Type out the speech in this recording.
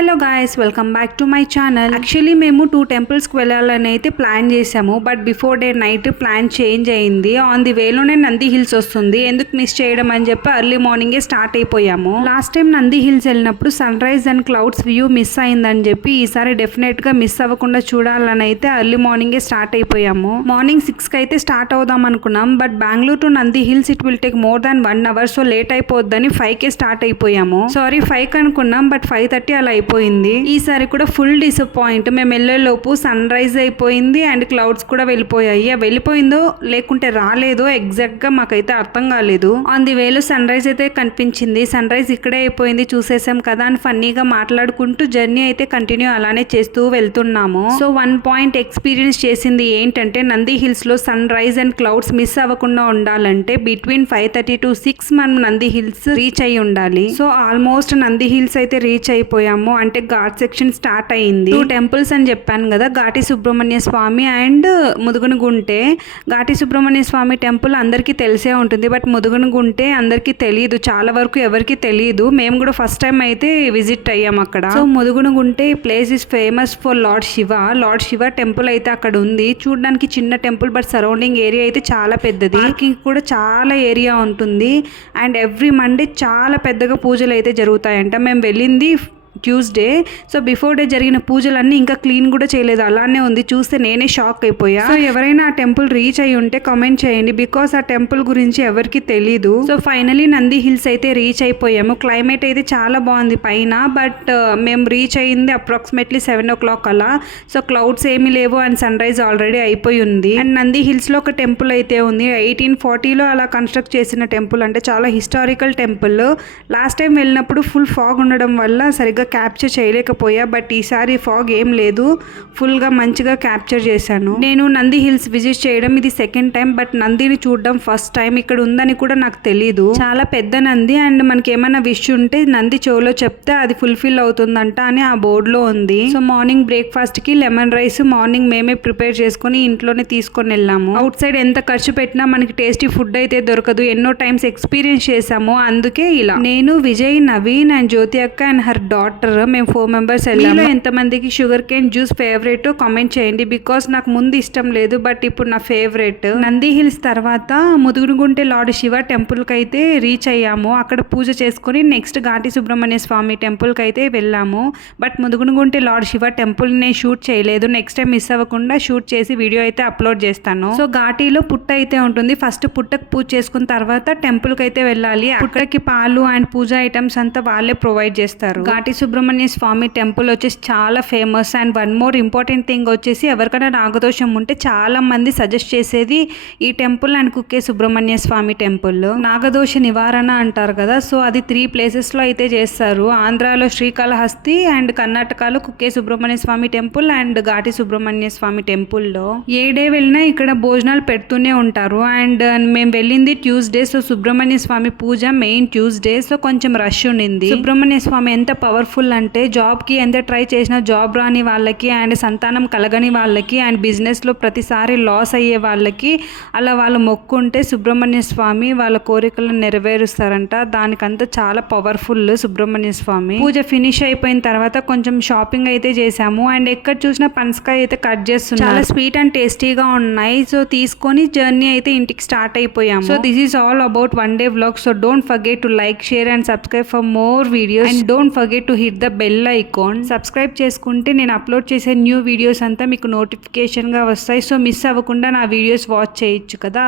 Hello guys, welcome back to my channel. Actually మేము 2 టెంపుల్స్కి వెళ్ళాలని అయితే ప్లాన్ చేసాము. But before day night plan change అయింది. ఆన్ ది వేలోనే నంది హిల్స్ వస్తుంది, ఎందుకు మిస్ చేయడం అని చెప్పి ఎర్లీ మార్నింగే స్టార్ట్ అయిపోయాము. లాస్ట్ టైం నంది హిల్స్ వెళ్ళినప్పుడు sunrise and clouds view miss అయిందని చెప్పి ఈసారి డెఫినెట్ గా మిస్ అవ్వకుండా చూడాలని అయితే ఎర్లీ మార్నింగే స్టార్ట్ అయిపోయాము. మార్నింగ్ 6 కి అయితే స్టార్ట్ అవుదాం అనుకున్నాం. But Bengaluru to Nandi hills it will take more than 1 hour, so late అయిపోద్దని 5 కే స్టార్ట్ అయిపోయాము. సారీ 5 అనుకున్నాం, బట్ 5:30 అలా అయిపోయింది. ఈసారి కూడా ఫుల్ డిసప్పాయింట్. మేము వెళ్ళేలోపు సన్ రైజ్ అయిపోయింది అండ్ క్లౌడ్స్ కూడా వెళ్ళిపోయాయి. వెళ్ళిపోయిందో లేకుంటే రాలేదో ఎగ్జాక్ట్ గా మాకైతే అర్థం కాలేదు. ఆన్ ది వేలో సన్ రైజ్ అయితే కనిపించింది. సన్ రైజ్ ఇక్కడే అయిపోయింది, చూసేసాం కదా అని ఫన్నీగా మాట్లాడుకుంటూ జర్నీ అయితే కంటిన్యూ అలానే చేస్తూ వెళ్తున్నాము. సో 1 పాయింట్ ఎక్స్పీరియన్స్ చేసింది ఏంటంటే నంది హిల్స్ లో sunrise and clouds miss అవ్వకుండా ఉండాలంటే బిట్వీన్ 5:30 to 6 మనం నంది హిల్స్ రీచ్ అయ్యి ఉండాలి. సో ఆల్మోస్ట్ నంది హిల్స్ అయితే రీచ్ అయిపోయాము. అంటే ఘాట్ సెక్షన్ స్టార్ట్ అయింది. 2 టెంపుల్స్ అని చెప్పాను కదా, ఘాటి సుబ్రహ్మణ్య స్వామి అండ్ ముదుగునగుంటే. ఘాటి సుబ్రహ్మణ్య స్వామి టెంపుల్ అందరికీ తెలిసే ఉంటుంది, బట్ ముదుగునగుంటే అందరికీ తెలియదు, చాలా వరకు ఎవరికి తెలియదు. మేము కూడా ఫస్ట్ టైం అయితే విజిట్ అయ్యాం అక్కడ. So Mudugunagunte place is famous for lord Shiva temple అయితే అక్కడ ఉంది. చూడడానికి చిన్న టెంపుల్, బట్ సరౌండింగ్ ఏరియా అయితే చాలా పెద్దది. పార్కింగ్ కూడా చాలా ఏరియా ఉంటుంది అండ్ ఎవ్రీ మండే చాలా పెద్దగా పూజలు అయితే జరుగుతాయంట. మేము వెళ్ళింది ట్యూస్డే, సో బిఫోర్ డే జరిగిన పూజలన్నీ ఇంకా క్లీన్ కూడా చేయలేదు, అలానే ఉంది. చూస్తే నేనే షాక్ అయిపోయా. సో ఎవరైనా ఆ టెంపుల్ రీచ్ అయ్యి ఉంటే కామెంట్ చేయండి, బికాస్ ఆ టెంపుల్ గురించి ఎవరికి తెలీదు. సో ఫైనలీ నంది హిల్స్ అయితే రీచ్ అయిపోయాము. క్లైమేట్ అయితే చాలా బాగుంది పైన, బట్ మేము రీచ్ అయింది అప్రాక్సిమేట్లీ 7 o'clock అలా. సో క్లౌడ్స్ ఏమీ లేవు అండ్ సన్ రైజ్ ఆల్రెడీ అయిపోయి ఉంది. అండ్ నంది హిల్స్ లో ఒక టెంపుల్ అయితే ఉంది, 1840లో అలా కన్స్ట్రక్ట్ చేసిన టెంపుల్, అంటే చాలా హిస్టారికల్ టెంపుల్. లాస్ట్ టైం వెళ్ళినప్పుడు ఫుల్ ఫాగ్ ఉండడం వల్ల సరిగ్గా క్యాప్చర్ చేయలేకపోయా, బట్ ఈసారి ఫాగ్ ఏం లేదు, ఫుల్ గా మంచిగా క్యాప్చర్ చేశాను. నేను నంది హిల్స్ విజిట్ చేయడం ఇది సెకండ్ టైం, బట్ నందిని చూడడం ఫస్ట్ టైం. ఇక్కడ ఉందని కూడా నాకు తెలీదు. చాలా పెద్ద నంది అండ్ మనకి ఏమైనా విష్ ఉంటే నంది చెవులో చెప్తే అది ఫుల్ఫిల్ అవుతుందంట అని ఆ బోర్డు లో ఉంది. సో మార్నింగ్ బ్రేక్ఫాస్ట్ కి లెమన్ రైస్ మార్నింగ్ మేమే ప్రిపేర్ చేసుకుని ఇంట్లోనే తీసుకొని వెళ్ళాము. అవుట్ సైడ్ ఎంత ఖర్చు పెట్టినా మనకి టేస్టీ ఫుడ్ అయితే దొరకదు, ఎన్నో టైమ్స్ ఎక్స్పీరియన్స్ చేసాము, అందుకే ఇలా. నేను, విజయ్, నవీన్ అండ్ జ్యోతి అక్క అండ్ హర్ డాటర్, మేము 4 members వెళ్ళాము. ఎంతమందికి sugar cane juice favourite comment చేయండి, బికాస్ నాకు ముందు ఇష్టం లేదు, బట్ ఇప్పుడు నా ఫేవరెట్. నంది హిల్స్ తర్వాత ముదుగునగుంటే లార్డ్ శివ టెంపుల్ కి అయితే రీచ్ అయ్యాము. అక్కడ పూజ చేసుకుని నెక్స్ట్ ఘాటి సుబ్రహ్మణ్య స్వామి టెంపుల్ కి అయితే వెళ్ళాము. బట్ ముదుగునగుంటే లార్డ్ శివ టెంపుల్ నేను షూట్ చేయలేదు, నెక్స్ట్ టైం మిస్ అవ్వకుండా షూట్ చేసి వీడియో అయితే అప్లోడ్ చేస్తాను. సో ఘాటీలో పుట్ట అయితే ఉంటుంది, ఫస్ట్ పుట్టకు పూజ చేసుకున్న తర్వాత టెంపుల్ కి అయితే వెళ్ళాలి. పుట్టకి పాలు అండ్ పూజ ఐటమ్స్ అంతా వాళ్ళే ప్రొవైడ్ చేస్తారు. ఘాటి సుబ్రహ్మణ్య స్వామి టెంపుల్ వచ్చేసి చాలా famous. And one more important thing వచ్చేసి ఎవరికైనా నాగదోషం ఉంటే చాలా మంది సజెస్ట్ చేసేది ఈ temple and Kukke Subrahmanya Swami temple. నాగదోష నివారణ అంటారు కదా, సో అది 3 places లో అయితే చేస్తారు. ఆంధ్రాలో శ్రీకాళహస్తి అండ్ కర్ణాటకలో Kukke Subrahmanya Swami temple and Ghati Subrahmanya Swami temple లో ఏ డే వెళ్ళినా ఇక్కడ భోజనాలు పెడుతూనే ఉంటారు. అండ్ మేము వెళ్ళింది ట్యూస్డే, సో సుబ్రహ్మణ్య స్వామి పూజ మెయిన్ ట్యూస్డే, సో కొంచెం రష్ ఉండింది. సుబ్రహ్మణ్య స్వామి ఎంత పవర్ఫుల్ అంటే జాబ్ కి ఎంత ట్రై చేసినా జాబ్ రాని వాళ్ళకి అండ్ సంతానం కలగని వాళ్ళకి అండ్ బిజినెస్ లో ప్రతిసారి లాస్ అయ్యే వాళ్ళకి అలా వాళ్ళు మొక్కుంటే సుబ్రహ్మణ్య స్వామి వాళ్ళ కోరికలను నెరవేరుస్తారంట. దానికంతా చాలా పవర్ఫుల్ సుబ్రహ్మణ్య స్వామి. పూజ ఫినిష్ అయిపోయిన తర్వాత కొంచెం షాపింగ్ అయితే చేసాము అండ్ ఎక్కడ చూసినా పనసకాయ అయితే కట్ చేస్తున్నాం, చాలా స్వీట్ అండ్ టేస్టీగా ఉన్నాయి. సో తీసుకొని జర్నీ అయితే ఇంటికి స్టార్ట్ అయిపోయాము. So this is all about 1 day vlog. So don't forget to like, share and subscribe for more videos and don't forget to hit the bell icon. Subscribe చేసుకుంటే నేను upload చేసే new videos అంతా మీకు notification గా వస్తాయి. So miss అవ్వకుండా నా videos watch చేయొచ్చు కదా.